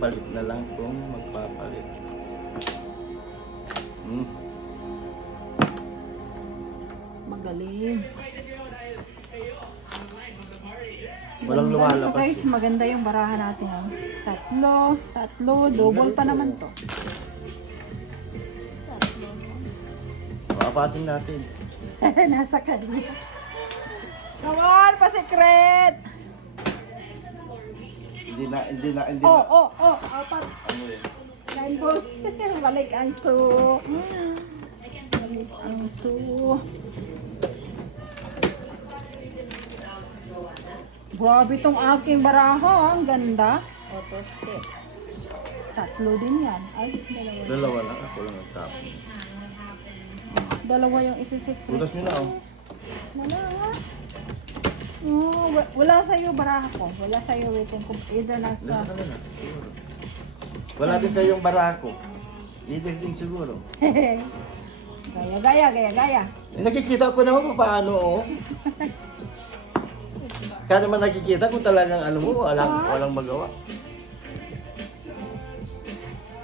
palit na lang kung magpapalit. Magaling. Walang Ganda nito, lumalabas. guys, maganda yung barahan natin. Oh. Tatlo, double pa naman to. Papatin natin. Nasa kanya. Come on, pa-secret! Hindi na. Apat. Ano yun? 9 balls. Balik ang 2. Balik ang 2. Grabe tong aking baraha. Ang ganda. Auto stick. Tatlo din yan. Ay, dalawa. Dalawa lang. Ako lang ang top. Dalawa yung isi-secret. Butas nyo na oh. Wala nga. Oh, wala sa'yo baraha ko. Wala sa'yo waiting kung either nasa... Wala din sa yung barako. Either din siguro. Gaya. Nakikita ko naman kung paano oh. Kaya naman nakikita kung talagang ano mo, walang magawa.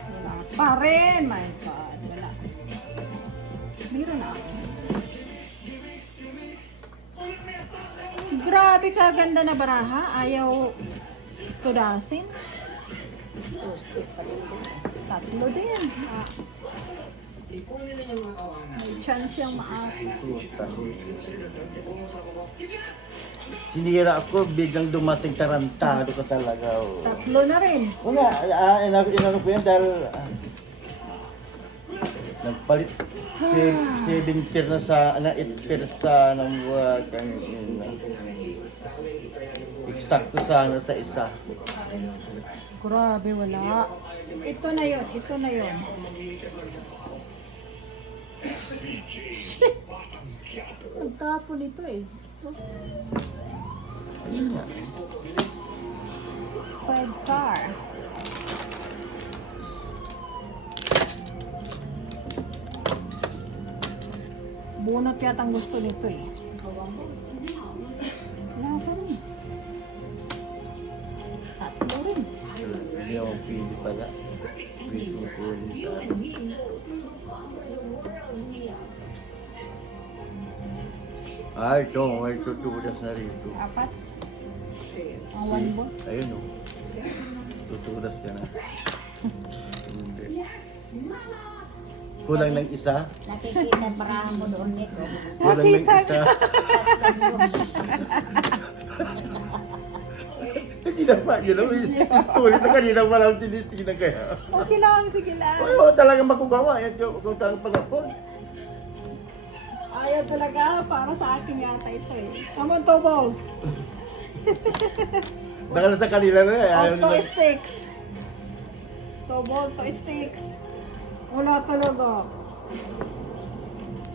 Wala pa rin. My God. Wala. Biro na ako. Grabe kaganda na baraha. Ayaw tudasin. Tatlo din. May chance siyang maakit. Sinira ako, biglang dumating tarantado ko talaga. Oh. Tatlo na rin. Wala, inano ko yan dahil nagpalit 7 pair na sa, 8 pair sa ng eksakto sana sa isa. Grabe, wala. Ito na yun. Nagtapon ito eh. Ayun nga. 5 car. Bunot yata ang gusto nito eh. Wala pa rin. Tatlo rin. Hindi ako pili pala. Pili ko kunin sa ano. Ay, ito, may tutudas na rito. 4. Ang Si, 1 ball. ayun o. Tutudas ka na. Hindi. Kulang ng isa. Nakikita parahan mo doon nito. Kulang ng isa. Kanina pa, yun ang story na kanina pa lang tinitingnan kaya. Okay lang, sige lang. Oo, talagang makugawa. Yan yung kung talagang panapon. Ayaw talaga, para sa akin yata ito eh. Come on, 2 balls. Baka na sa kanila na eh. Ayaw Auto nila. sticks. 2 balls, 2 sticks. Wala talaga.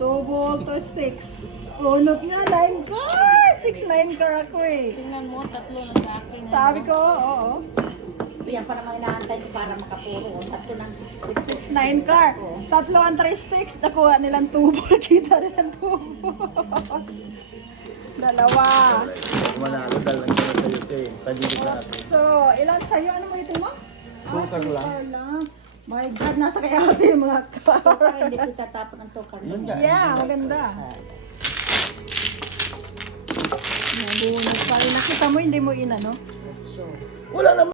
2 balls, 2 sticks. Unot nga, 9 car! 6-9 car ako eh. Tingnan mo, tatlo na sa akin. Sabi ko, oo. Yan pa naman inaantay ko para makapuro. Tatlo ng 60. 6-9 car. Tatlo ang 3 sticks. Nakuha nilang 2 ball. Kita nilang 2 ball. Dalawa. Manalo dahil lang kaya sa'yo ito eh. Pagigit natin. So, ilan sa'yo? Ano mo ito mo? Tukar lang. Tukar lang. My God, nasa kaya ate yung mga car. Tukar, hindi ko itatapon ang tukar. Yun nga. Yeah, maganda. Nabunod pa rin. Nakita mo, hindi mo inano? So, Wala naman.